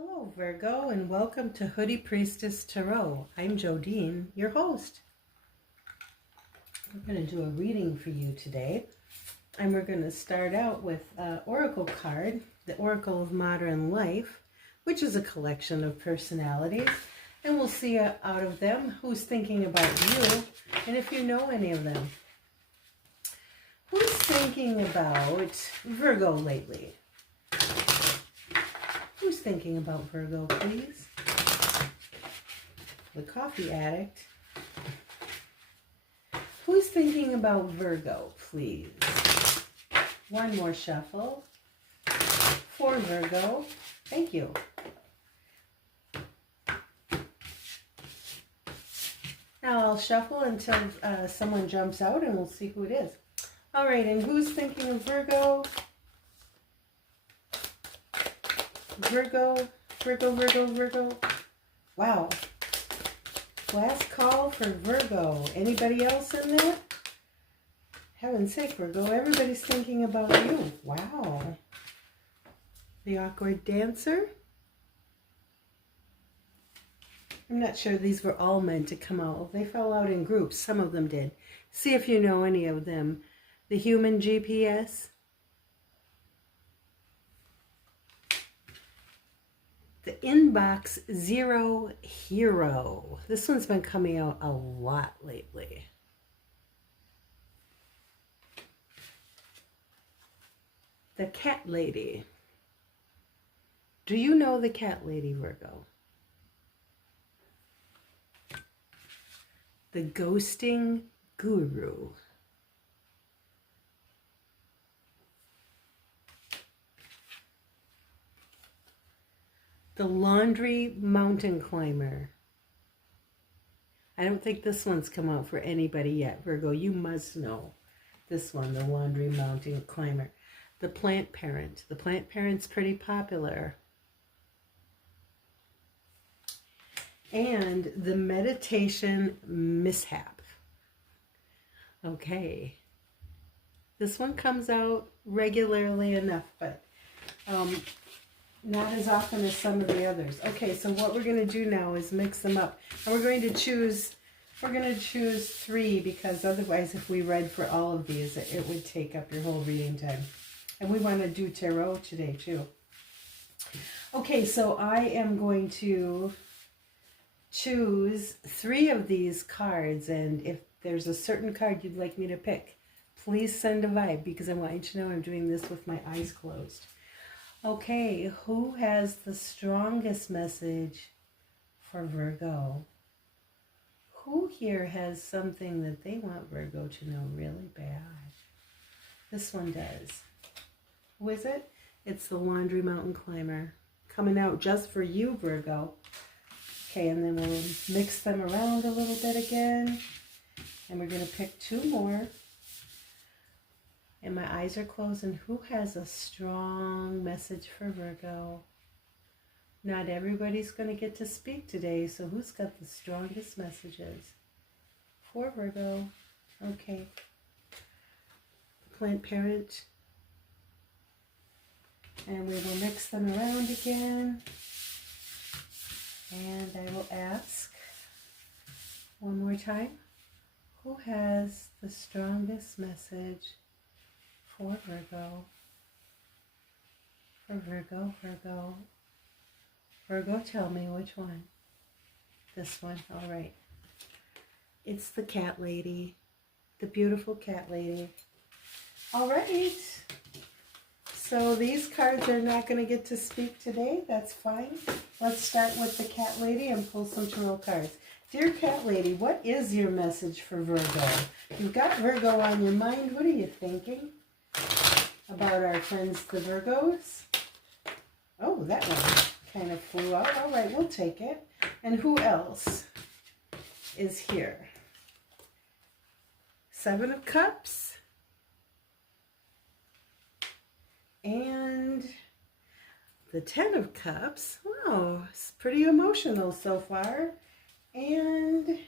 Hello Virgo, and welcome to Hoodie Priestess Tarot. I'm Jodine, your host. We're going to do a reading for you today, and we're going to start out with an oracle card, the Oracle of Modern Life, which is a collection of personalities, and we'll see out of them who's thinking about you, and if you know any of them. Who's thinking about Virgo lately? Who's thinking about Virgo, please? The coffee addict. Who's thinking about Virgo, please? One more shuffle. For Virgo. Thank you. Now I'll shuffle until someone jumps out and we'll see who it is. All right, and who's thinking of Virgo? Virgo. Wow. Last call for Virgo. Anybody else in there? Heaven's sake, Virgo. Everybody's thinking about you. Wow. The awkward dancer. I'm not sure these were all meant to come out. They fell out in groups. Some of them did. See if you know any of them. The human GPS. The Inbox Zero Hero. This one's been coming out a lot lately. The Cat Lady. Do you know the Cat Lady, Virgo? The Ghosting Guru. The Laundry Mountain Climber. I don't think this one's come out for anybody yet, Virgo. You must know this one, the Laundry Mountain Climber. The Plant Parent. The Plant Parent's pretty popular. And the Meditation Mishap. Okay. This one comes out regularly enough, but not as often as some of the others. Okay, so what we're going to do now is mix them up. And we're going to choose 3, because otherwise if we read for all of these, it would take up your whole reading time. And we want to do tarot today too. Okay, so I am going to choose 3 of these cards, and if there's a certain card you'd like me to pick, please send a vibe, because I want you to know I'm doing this with my eyes closed. Okay, who has the strongest message for Virgo? Who here has something that they want Virgo to know really bad? This one does. Who is it? It's the Laundry Mountain Climber. Coming out just for you, Virgo. Okay, and then we'll mix them around a little bit again. And we're going to pick 2 more. And my eyes are closed. And who has a strong message for Virgo? Not everybody's going to get to speak today. So who's got the strongest messages for Virgo? Okay. The Plant Parent. And we will mix them around again. And I will ask one more time. Who has the strongest message for Virgo? For Virgo. Virgo, tell me which one. This one, all right. It's the Cat Lady, the beautiful Cat Lady. All right. So these cards are not going to get to speak today. That's fine. Let's start with the Cat Lady and pull some tarot cards. Dear Cat Lady, what is your message for Virgo? You've got Virgo on your mind. What are you thinking about our friends, the Virgos? Oh, that one kind of flew out. All right, we'll take it. And who else is here? 7 of Cups. And the 10 of Cups. Wow, it's pretty emotional so far. And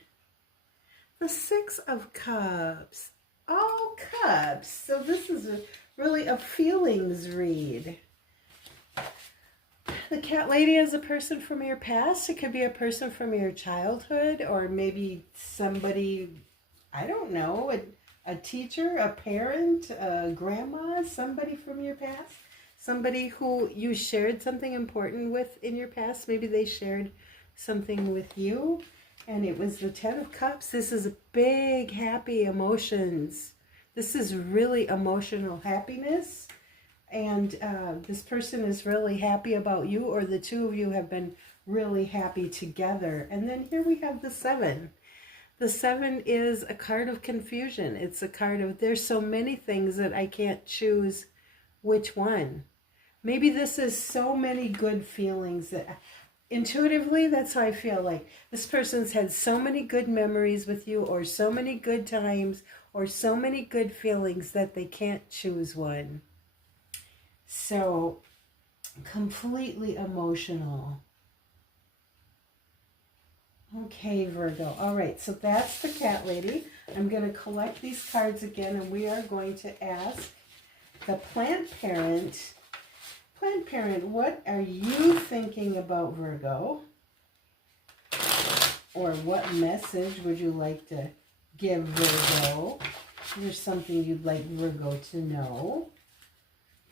the 6 of Cups. All Cups. So this is really a feelings read. The cat lady is a person from your past. It could be a person from your childhood, or maybe somebody, I don't know, a teacher, a parent, a grandma, somebody from your past. Somebody who you shared something important with in your past. Maybe they shared something with you, and it was the Ten of Cups. This is big, happy emotions. This is really emotional happiness. And this person is really happy about you, or the two of you have been really happy together. And then here we have the 7. The 7 is a card of confusion. It's a card of, there's so many things that I can't choose which one. Maybe this is so many good feelings that intuitively, that's how I feel. Like this person's had so many good memories with you, or so many good times, or so many good feelings that they can't choose one. So completely emotional. Okay, Virgo. All right, so that's the cat lady. I'm going to collect these cards again, and we are going to ask the plant parent. Plant parent, what are you thinking about Virgo? Or what message would you like to give Virgo? There's something you'd like Virgo to know.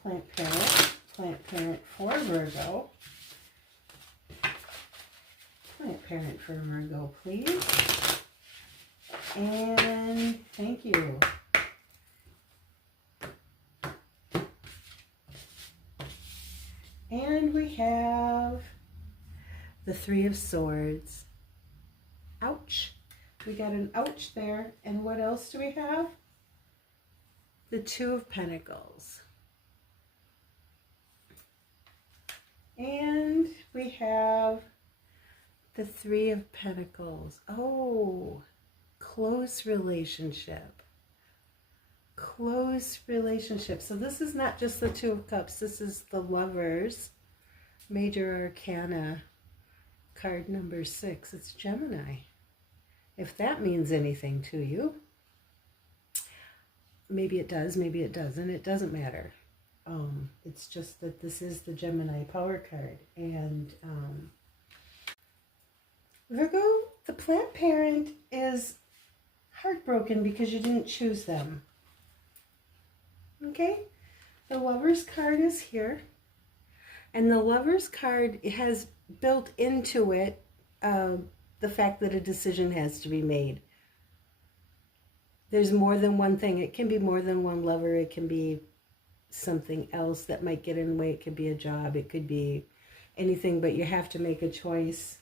Plant parent for Virgo. Plant parent for Virgo, please. And thank you. And we have the 3 of Swords. Ouch. We got an ouch there. And what else do we have? The 2 of Pentacles. And we have the 3 of Pentacles. Oh, close relationship. Close relationship. So this is not just the 2 of Cups. This is the Lovers. Major Arcana card number 6. It's Gemini. If that means anything to you. Maybe it does, maybe it doesn't. It doesn't matter. It's just that this is the Gemini power card. And Virgo, the plant parent is heartbroken because you didn't choose them. Okay? The Lover's card is here. And the Lover's card has built into it the fact that a decision has to be made. There's more than one thing. It can be more than one lover. It can be something else that might get in the way. It could be a job. It could be anything, but you have to make a choice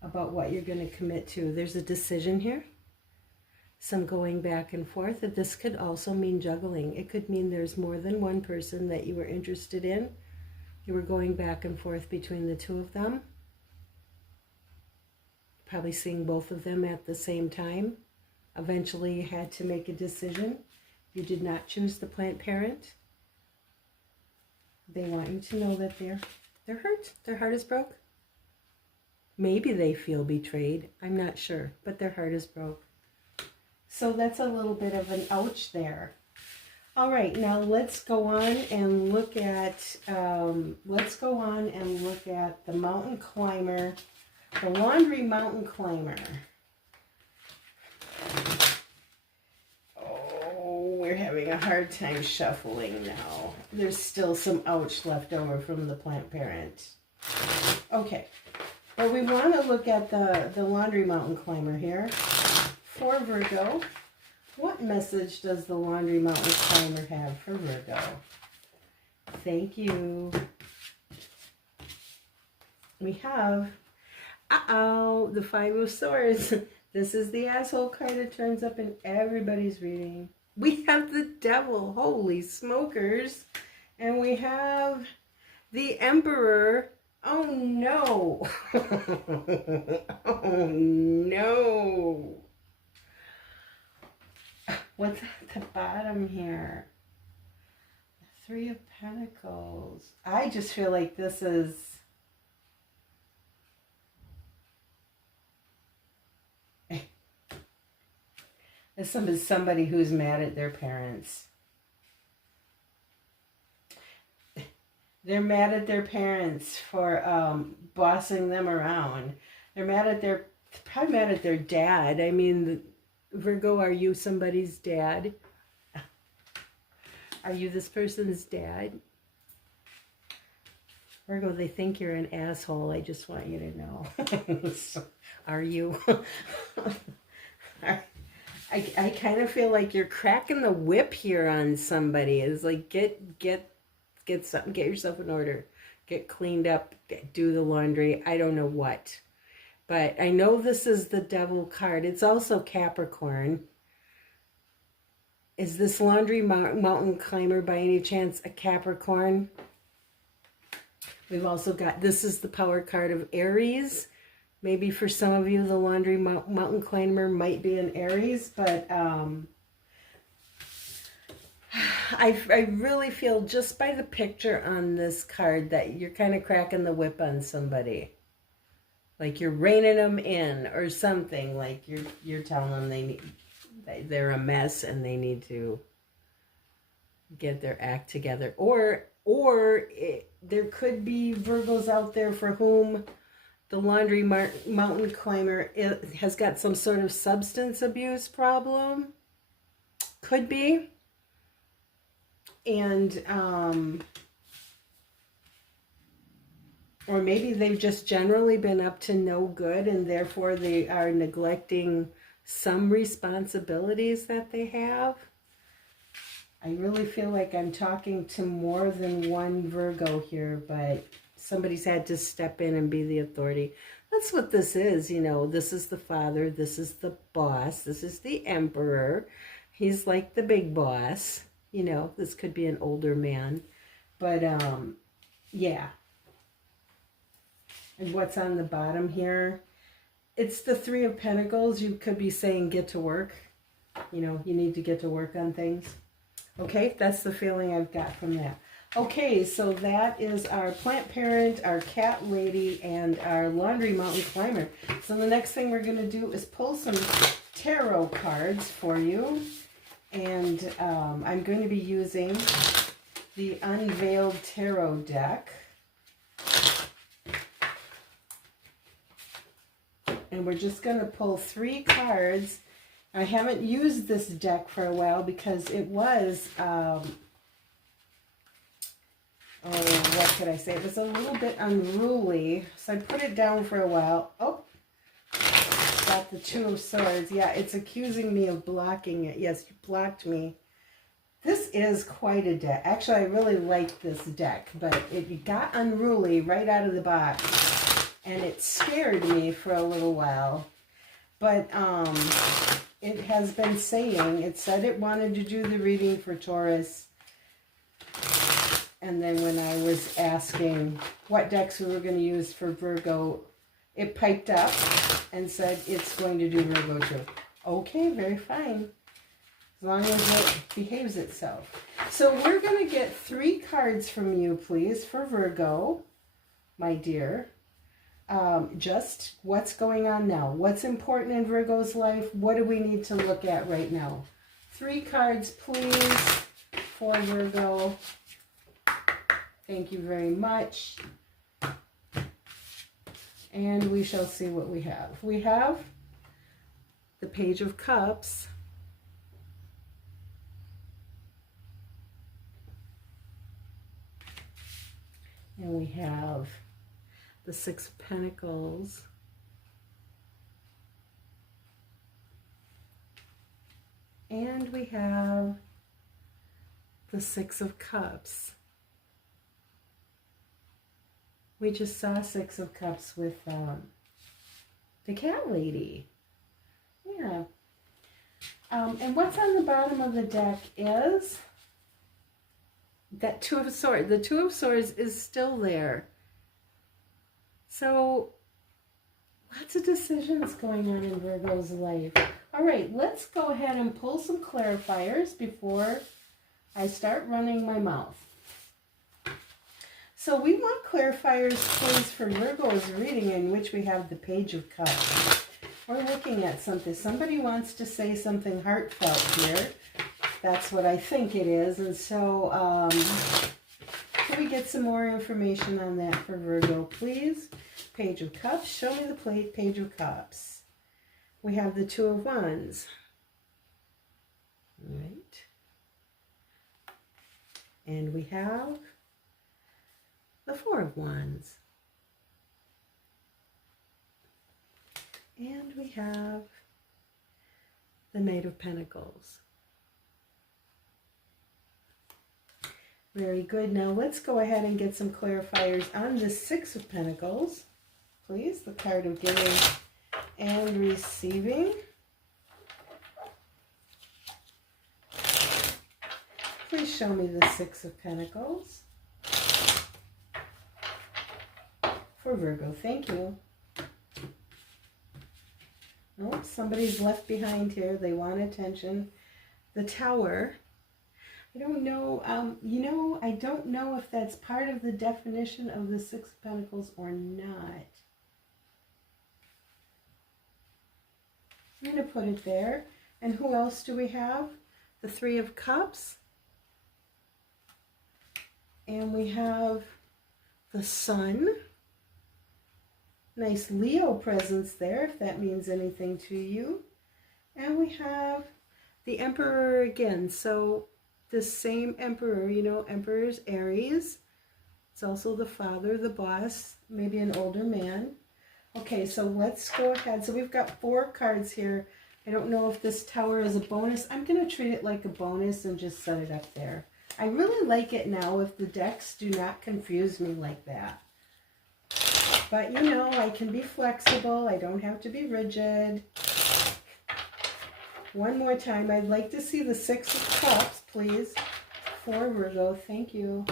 about what you're going to commit to. There's a decision here. Some going back and forth. That this could also mean juggling. It could mean there's more than one person that you were interested in. You were going back and forth between the 2 of them. Probably seeing both of them at the same time. Eventually you had to make a decision. You did not choose the plant parent. They want you to know that they're hurt. Their heart is broke. Maybe they feel betrayed. I'm not sure, but their heart is broke. So that's a little bit of an ouch there. All right, now let's go on and look at the mountain climber, the laundry mountain climber. Oh, we're having a hard time shuffling now. There's still some ouch left over from the plant parent. Okay, but we want to look at the laundry mountain climber here. For Virgo, what message does the laundry mountain climber have for Virgo? Thank you. We have, the 5 of Swords. This is the asshole card that turns up in everybody's reading. We have the Devil, holy smokers. And we have the Emperor. Oh no. Oh no. What's at the bottom here? The 3 of Pentacles. I just feel like this is... This is somebody who's mad at their parents. They're mad at their parents for bossing them around. They're probably mad at their dad. I mean, Virgo, are you somebody's dad? Are you this person's dad? Virgo, they think you're an asshole. I just want you to know. Are you? I kind of feel like you're cracking the whip here on somebody. It's like, get something, get yourself in order, get cleaned up, do the laundry. I don't know what, but I know this is the Devil card. It's also Capricorn. Is this laundry mountain climber by any chance a Capricorn? We've also got, this is the power card of Aries. Maybe for some of you, the laundry mountain climber might be an Aries, but I really feel just by the picture on this card that you're kind of cracking the whip on somebody. Like you're reining them in or something. Like you're telling them they're a mess and they need to get their act together. Or there could be Virgos out there for whom the laundry mountain climber has got some sort of substance abuse problem. Could be. And, or maybe they've just generally been up to no good and therefore they are neglecting some responsibilities that they have. I really feel like I'm talking to more than one Virgo here, but somebody's had to step in and be the authority. That's what this is, you know. This is the father. This is the boss. This is the emperor. He's like the big boss. You know, this could be an older man. But, yeah. And what's on the bottom here? It's the Three of Pentacles. You could be saying get to work. You know, you need to get to work on things. Okay, that's the feeling I've got from that. Okay, so that is our plant parent, our cat lady, and our laundry mountain climber. So the next thing we're going to do is pull some tarot cards for you. And I'm going to be using the Unveiled Tarot deck. And we're just going to pull 3 cards. I haven't used this deck for a while because it was, what could I say? It was a little bit unruly. So I put it down for a while. Oh, got the Two of Swords. Yeah, it's accusing me of blocking it. Yes, you blocked me. This is quite a deck. Actually, I really like this deck, but it got unruly right out of the box. And it scared me for a little while. But, it has been saying, it said it wanted to do the reading for Taurus. And then when I was asking what decks we were going to use for Virgo, it piped up and said it's going to do Virgo too. Okay, very fine. As long as it behaves itself. So we're going to get 3 cards from you, please, for Virgo, my dear. Just what's going on now. What's important in Virgo's life? What do we need to look at right now? 3 cards, please, for Virgo. Thank you very much. And we shall see what we have. We have the Page of Cups. And we have the Six of Pentacles. And we have the Six of Cups. We just saw Six of Cups with the cat lady. Yeah. And what's on the bottom of the deck is that Two of Swords. The Two of Swords is still there. So, lots of decisions going on in Virgo's life. All right, let's go ahead and pull some clarifiers before I start running my mouth. So we want clarifiers, please, for Virgo's reading, in which we have the Page of Cups. We're looking at something. Somebody wants to say something heartfelt here. That's what I think it is. And so, we get some more information on that for Virgo, please? Page of Cups. Show me the Page of Cups. We have the Two of Wands. All right. And we have the Four of Wands. And we have the Knight of Pentacles. Very good. Now let's go ahead and get some clarifiers on the Six of Pentacles. Please, the card of giving and receiving. Please show me the Six of Pentacles. For Virgo, thank you. Oh, somebody's left behind here. They want attention. The Tower. I don't know, I don't know if that's part of the definition of the Six of Pentacles or not. I'm going to put it there. And who else do we have? The Three of Cups. And we have the Sun. Nice Leo presence there, if that means anything to you. And we have the Emperor again. So the same Emperor, you know, Emperor's Aries. It's also the father, the boss, maybe an older man. Okay, so let's go ahead. So we've got 4 cards here. I don't know if this Tower is a bonus. I'm going to treat it like a bonus and just set it up there. I really like it now if the decks do not confuse me like that. But, you know, I can be flexible. I don't have to be rigid. One more time. I'd like to see the Six of Cups, please, for Virgo. Thank you.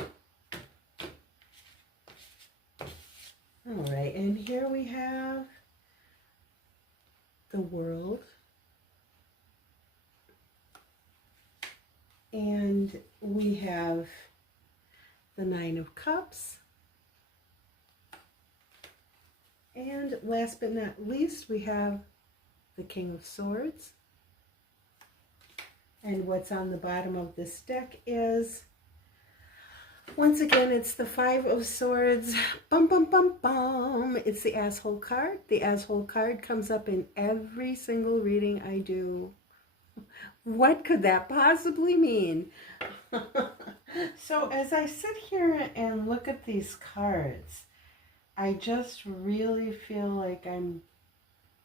All right, and here we have the World. And we have the Nine of Cups. And last but not least, we have the King of Swords. And what's on the bottom of this deck is, once again, it's the Five of Swords. Bum, bum, bum, bum. It's the Asshole card. The Asshole card comes up in every single reading I do. What could that possibly mean? So as I sit here and look at these cards, I just really feel like I'm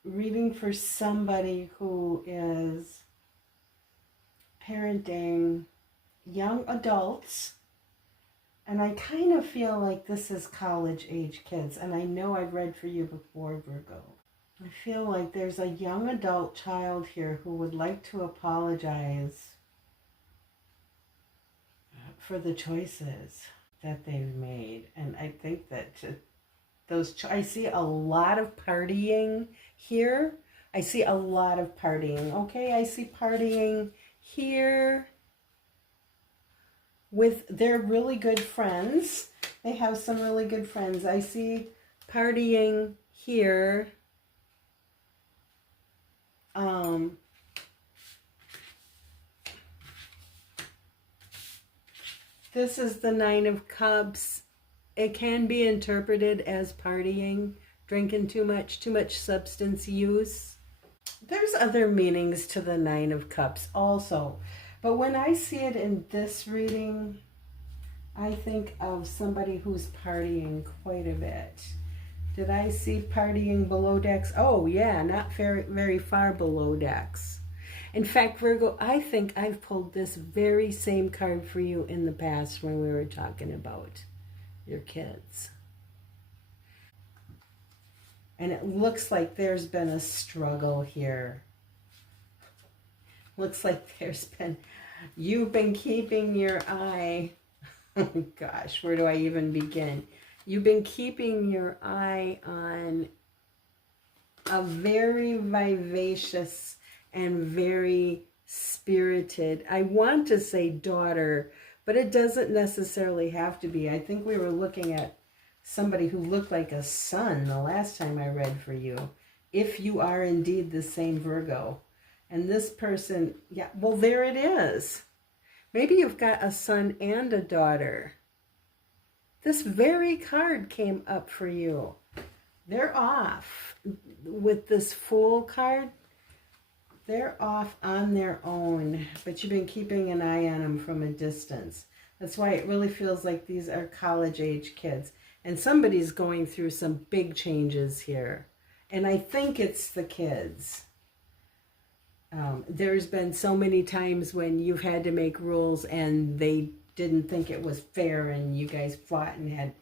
reading for somebody who is parenting young adults. And I kind of feel like this is college-age kids. And I know I've read for you before, Virgo. I feel like there's a young adult child here who would like to apologize for the choices that they've made. And I think that I see a lot of partying here. I see a lot of partying. Okay, I see partying here with their really good friends. They have some really good friends. I see partying here. This is the Nine of Cups. It can be interpreted as partying, drinking too much substance use. There's other meanings to the Nine of Cups also. But when I see it in this reading, I think of somebody who's partying quite a bit. Did I see partying below decks? Oh yeah, not very far below decks. In fact, Virgo, I think I've pulled this very same card for you in the past when we were talking about your kids. And it looks like there's been a struggle here. Looks like you've been keeping your eye, oh gosh, where do I even begin? You've been keeping your eye on a very vivacious and very spirited, I want to say daughter, but it doesn't necessarily have to be. I think we were looking at somebody who looked like a son the last time I read for you, if you are indeed the same Virgo. And this person, yeah, well, there it is. Maybe you've got a son and a daughter. this very card came up for you. They're off with this Fool card. They're off on their own, but you've been keeping an eye on them from a distance. That's why it really feels like these are college-age kids. And somebody's going through some big changes here. And I think it's the kids. There's been so many times when you've had to make rules and they didn't think it was fair and you guys fought and had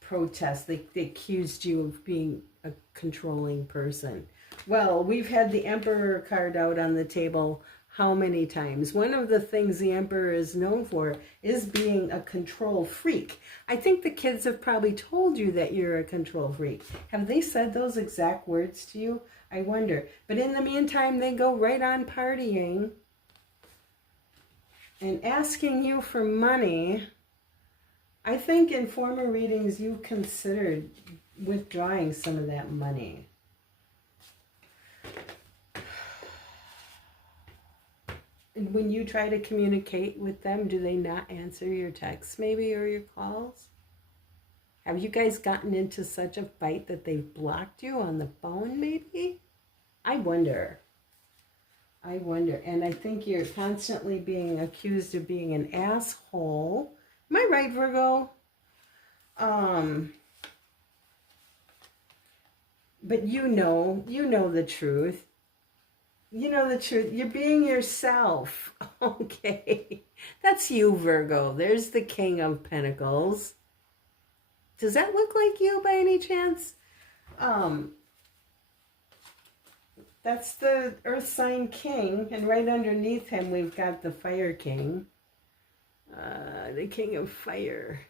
protests. They accused you of being a controlling person. Well, we've had the Emperor card out on the table how many times? One of the things the Emperor is known for is being a control freak. I think the kids have probably told you that you're a control freak. Have they said those exact words to you? I wonder. But in the meantime, they go right on partying and asking you for money. I think in former readings you considered withdrawing some of that money. And when you try to communicate with them, do they not answer your texts maybe or your calls? Have you guys gotten into such a fight that they've blocked you on the phone maybe? I wonder. I wonder. And I think you're constantly being accused of being an asshole. Am I right, Virgo? But you know the truth. You know the truth. You're being yourself. Okay. That's you, Virgo. There's the King of Pentacles. Does that look like you by any chance? That's the Earth sign King. And right underneath him, we've got the Fire King. The King of Fire.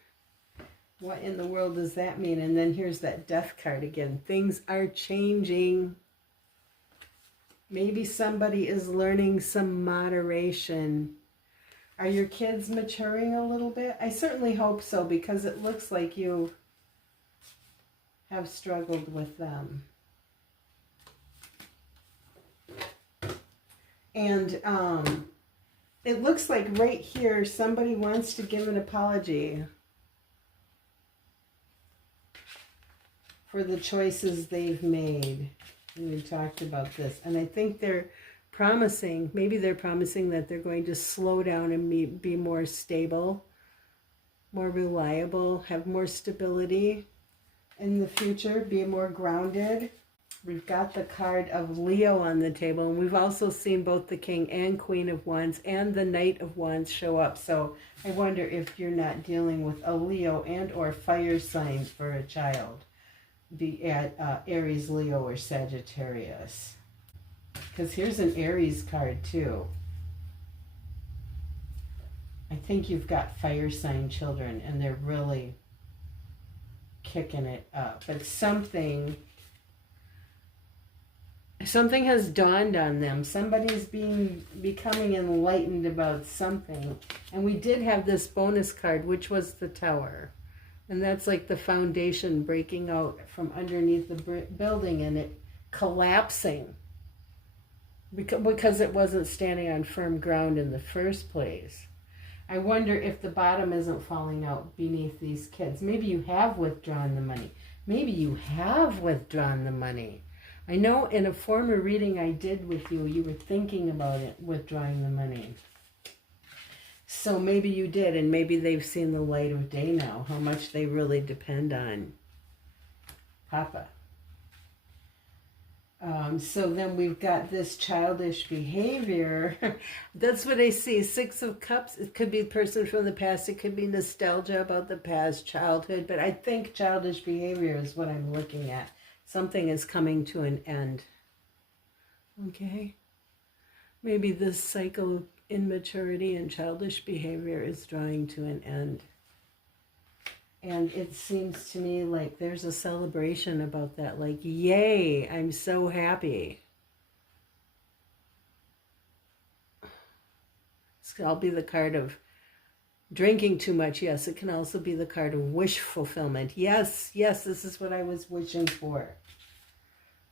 What in the world does that mean? And then here's that Death card again. Things are changing. Maybe somebody is learning some moderation. Are your kids maturing a little bit? I certainly hope so, because it looks like you have struggled with them. And it looks like right here somebody wants to give an apology for the choices they've made. And we talked about this. And I think they're promising, maybe they're promising that they're going to slow down and be more stable, more reliable, have more stability in the future, be more grounded. We've got the card of Leo on the table, and we've also seen both the King and Queen of Wands and the Knight of Wands show up. So I wonder if you're not dealing with a Leo and or fire sign for a child. Be at Aries, Leo, or Sagittarius. Because here's an Aries card too. I think you've got fire sign children and they're really kicking it up. But something has dawned on them. Somebody's becoming enlightened about something. And we did have this bonus card, which was the Tower. And that's like the foundation breaking out from underneath the building and it collapsing because it wasn't standing on firm ground in the first place. I wonder if the bottom isn't falling out beneath these kids. Maybe you have withdrawn the money. Maybe you have withdrawn the money. I know in a former reading I did with you, you were thinking about it, withdrawing the money. So maybe you did, and maybe they've seen the light of day now, how much they really depend on Papa. So then we've got this childish behavior. That's what I see. Six of Cups. It could be a person from the past. It could be nostalgia about the past, childhood. But I think childish behavior is what I'm looking at. Something is coming to an end. Okay? Maybe this cycle of immaturity and childish behavior is drawing to an end. And it seems to me like there's a celebration about that. Like, yay, I'm so happy. This could all be the card of drinking too much. Yes, it can also be the card of wish fulfillment. Yes, yes, this is what I was wishing for.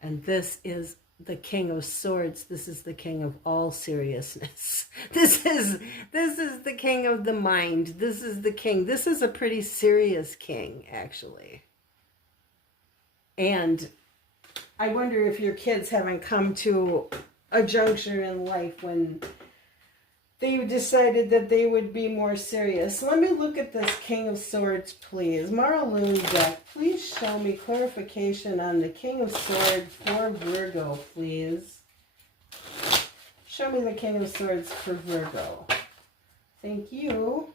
And this is the King of Swords. This is the king of all seriousness. This is the king of the mind. This is the king. This is a pretty serious king, actually. And I wonder if your kids haven't come to a juncture in life when they decided that they would be more serious. Let me look at this King of Swords, please. Mara Lunne deck, please show me clarification on the King of Swords for Virgo, please. Show me the King of Swords for Virgo. Thank you.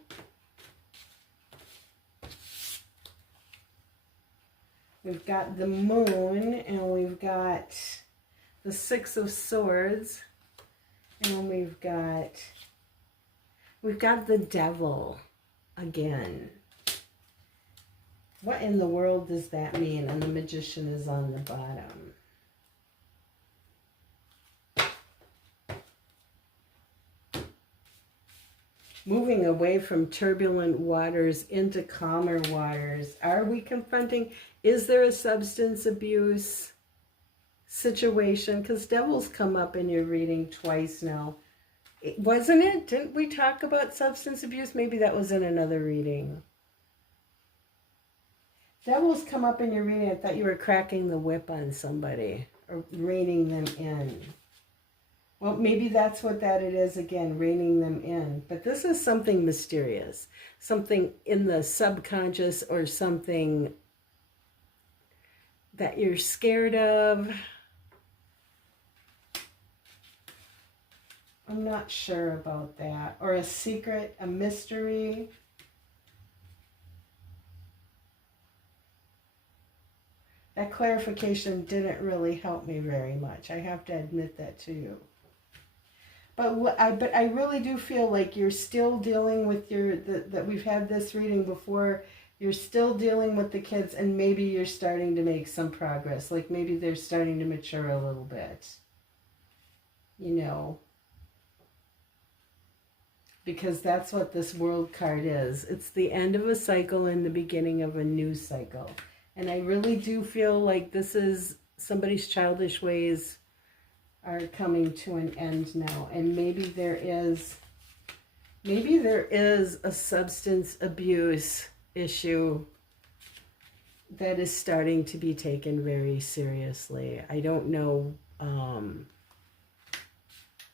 We've got the Moon, and we've got the Six of Swords, and we've got the Devil again. What in the world does that mean? And the Magician is on the bottom. Moving away from turbulent waters into calmer waters. Are we confronting? Is there a substance abuse situation? Because Devil's come up in your reading twice now. Wasn't it? Didn't we talk about substance abuse? Maybe that was in another reading. Devil's come up in your reading. I thought you were cracking the whip on somebody or reining them in. Well, maybe that's what it is again, reining them in. But this is something mysterious. Something in the subconscious or something that you're scared of. I'm not sure about that. Or a secret, a mystery. That clarification didn't really help me very much. I have to admit that to you. But I really do feel like you're still dealing with that we've had this reading before. You're still dealing with the kids, and maybe you're starting to make some progress. Like maybe they're starting to mature a little bit. You know. Because that's what this World card is. It's the end of a cycle and the beginning of a new cycle. And I really do feel like this is somebody's childish ways are coming to an end now. And maybe there is a substance abuse issue that is starting to be taken very seriously. I don't know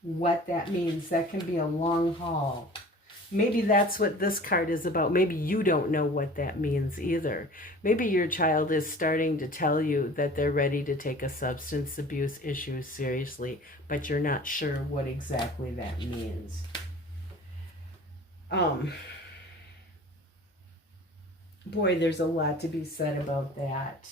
what that means. That can be a long haul. Maybe that's what this card is about. Maybe you don't know what that means either. Maybe your child is starting to tell you that they're ready to take a substance abuse issue seriously, but you're not sure what exactly that means. Boy, there's a lot to be said about that.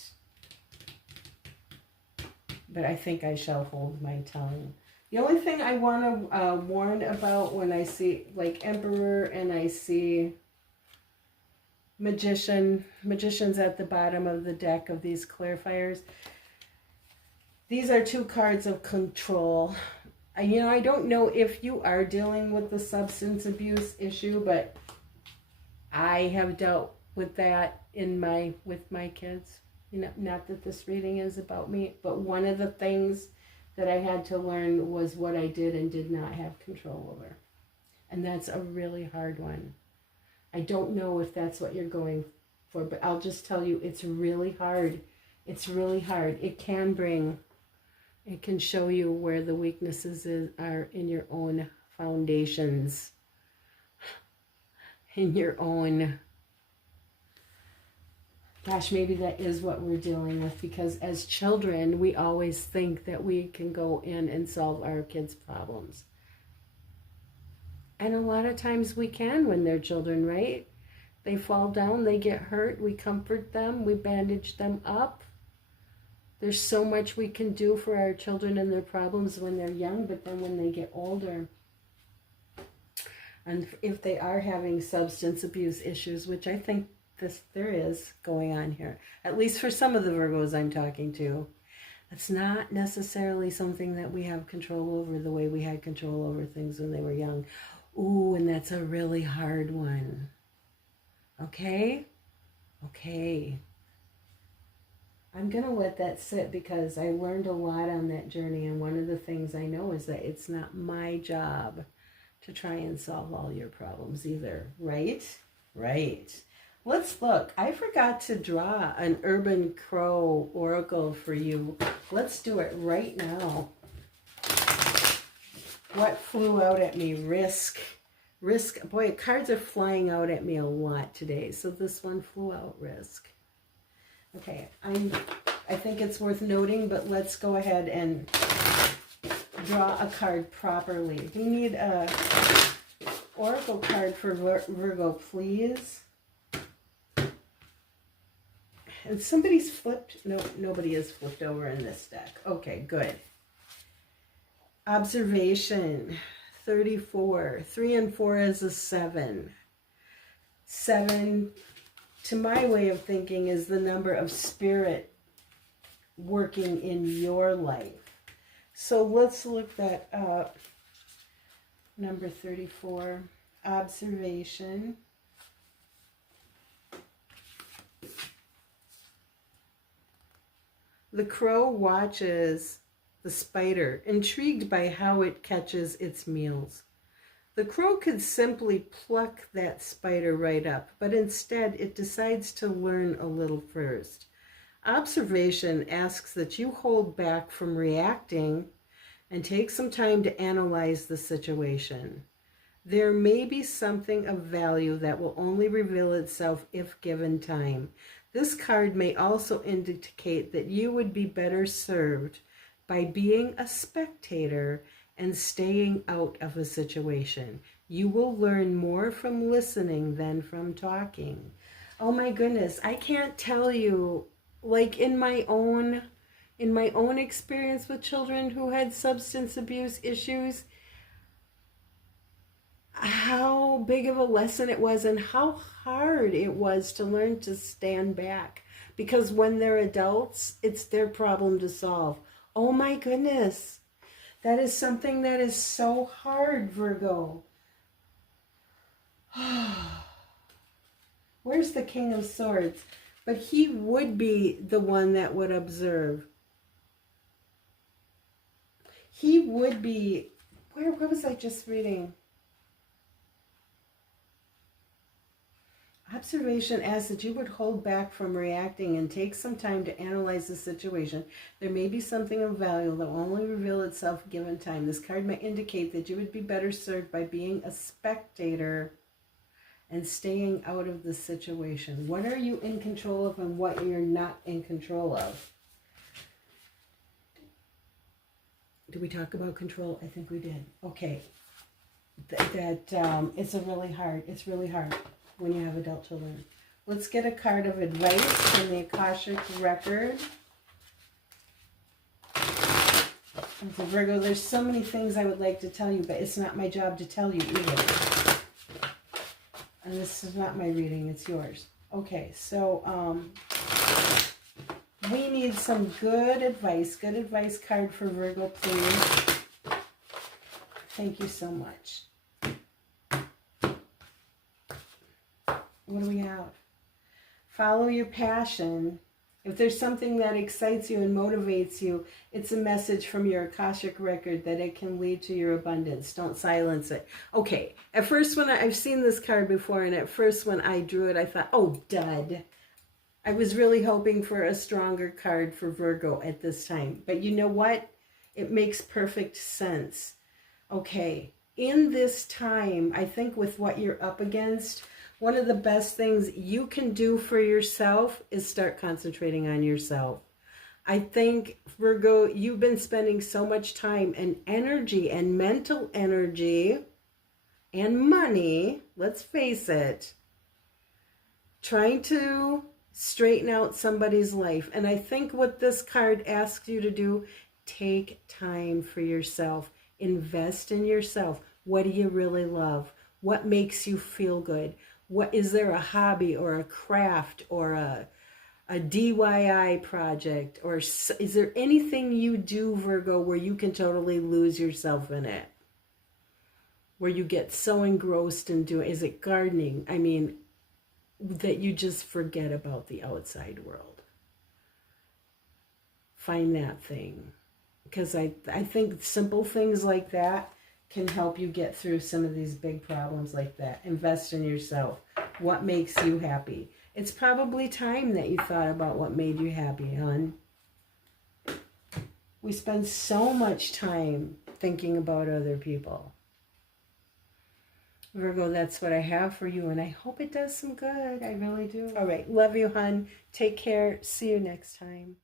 But I think I shall hold my tongue. The only thing I want to warn about when I see like Emperor and I see Magician's at the bottom of the deck of these clarifiers. These are two cards of control. You know, I don't know if you are dealing with the substance abuse issue, but I have dealt with that with my kids. You know, not that this reading is about me, but one of the things that I had to learn was what I did and did not have control over. And that's a really hard one. I don't know if that's what you're going for, but I'll just tell you, it's really hard. It's really hard. It can show you where the weaknesses are in your own foundations, in your own. Gosh, maybe that is what we're dealing with, because as children, we always think that we can go in and solve our kids' problems. And a lot of times we can when they're children, right? They fall down, they get hurt, we comfort them, we bandage them up. There's so much we can do for our children and their problems when they're young, but then when they get older, and if they are having substance abuse issues, which I think there is going on here, at least for some of the Virgos I'm talking to, it's not necessarily something that we have control over the way we had control over things when they were young. Ooh, and that's a really hard one. Okay? Okay. I'm going to let that sit because I learned a lot on that journey. And one of the things I know is that it's not my job to try and solve all your problems either. Right? Right. Let's look. I forgot to draw an Urban Crow Oracle for you. Let's do it right now. What flew out at me? Risk. Risk. Boy, cards are flying out at me a lot today. So this one flew out. Risk. Okay, I think it's worth noting, but let's go ahead and draw a card properly. We need a oracle card for Virgo, please. And somebody's flipped. No, nobody is flipped over in this deck. Okay, good. Observation, 34. 3 and 4 is a 7. 7, to my way of thinking, is the number of spirit working in your life. So let's look that up. Number 34, observation. The crow watches the spider, intrigued by how it catches its meals. The crow could simply pluck that spider right up, but instead it decides to learn a little first. Observation asks that you hold back from reacting and take some time to analyze the situation. There may be something of value that will only reveal itself if given time. This card may also indicate that you would be better served by being a spectator and staying out of a situation. You will learn more from listening than from talking. Oh my goodness, I can't tell you, like in my own experience with children who had substance abuse issues, how big of a lesson it was and how hard it was to learn to stand back. Because when they're adults, it's their problem to solve. Oh my goodness. That is something that is so hard, Virgo. Where's the King of Swords? But he would be the one that would observe. He would be... Where was I just reading? Observation asks that you would hold back from reacting and take some time to analyze the situation. There may be something of value that will only reveal itself given time. This card may indicate that you would be better served by being a spectator and staying out of the situation. What are you in control of and what you're not in control of? Did we talk about control? I think we did. Okay. It's really hard when you have adult children. Let's get a card of advice from the Akashic record. And for Virgo, there's so many things I would like to tell you, but it's not my job to tell you either. And this is not my reading, it's yours. Okay, so we need some good advice card for Virgo, please. Thank you so much. What do we have? Follow your passion. If there's something that excites you and motivates you, it's a message from your Akashic record that it can lead to your abundance. Don't silence it. Okay, at first when I've seen this card before, and at first when I drew it, I thought, oh, dud. I was really hoping for a stronger card for Virgo at this time. But you know what? It makes perfect sense. Okay, in this time, I think with what you're up against, one of the best things you can do for yourself is start concentrating on yourself. I think, Virgo, you've been spending so much time and energy and mental energy and money, let's face it, trying to straighten out somebody's life. And I think what this card asks you to do, take time for yourself. Invest in yourself. What do you really love? What makes you feel good? What is there a hobby or a craft or a DIY project, or is there anything you do, Virgo, where you can totally lose yourself in it? Where you get so engrossed in doing, is it gardening? I mean, that you just forget about the outside world. find that thing. Because I think simple things like that can help you get through some of these big problems like that. Invest in yourself. What makes you happy? It's probably time that you thought about what made you happy, hon. We spend so much time thinking about other people. Virgo, that's what I have for you, and I hope it does some good. I really do. All right. Love you, hon. Take care. See you next time.